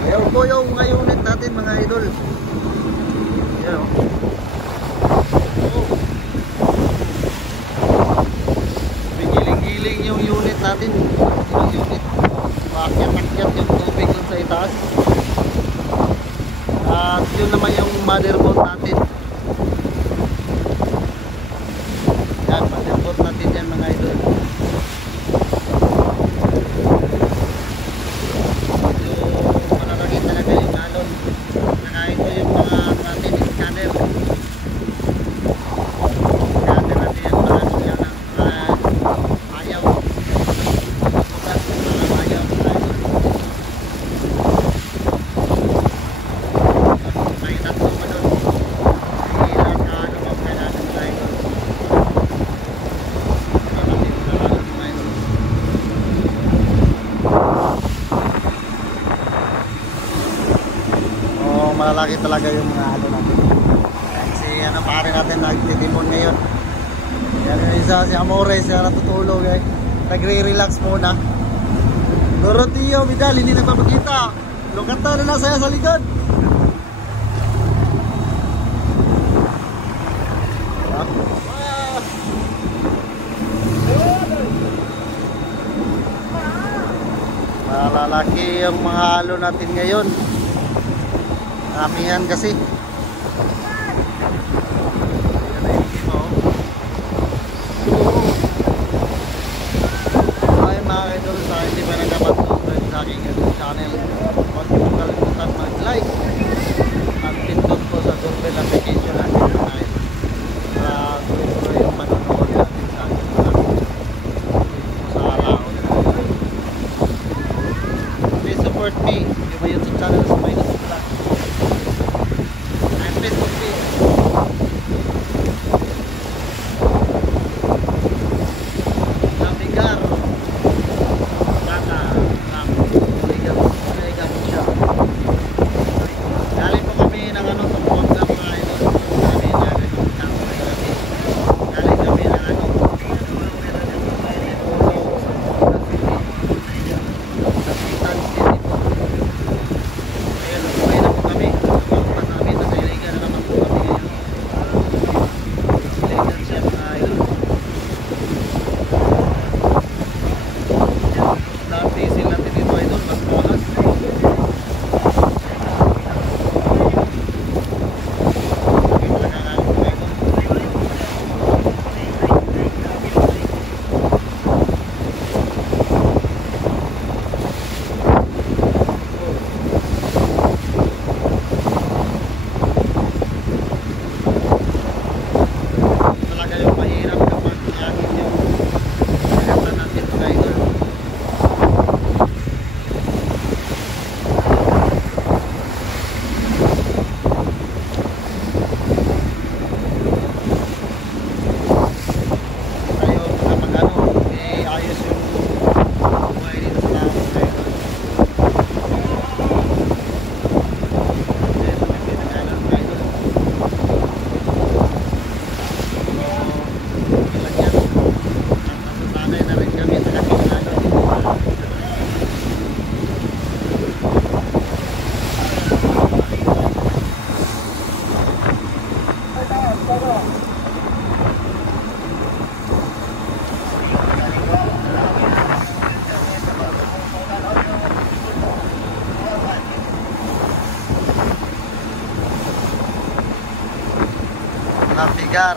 Ayan po yung mga unit natin mga idol. Ayan o. Giling-giling yung unit natin. Yung unit. Makyat-makyat yung tubig dun sa itaas. At yun naman yung motherboard natin. Yan, motherboard natin yan mga idol. Malalaki talaga yung mga ano natin. Kasi ano pare natin nagtitimon ngayon. Yan yung isa si Amore, siya natutulog eh. Nagre-relax muna. Dorotio Vidal, hindi nagpapakita. Lokata na nasa sa likod. Malalaki yung mga halo natin ngayon. Damihan kasi. Ay mga idol, sa hindi pa nagkapag-subscribe sa aking channel, huwag niyo po kalimutan mag-like at pindot po sa doorbell application natin para tuloy-tuloy yung panonood natin sa aking vlog sa araw. Please support me yung my YouTube channel sa my YouTube vlog. Navigar.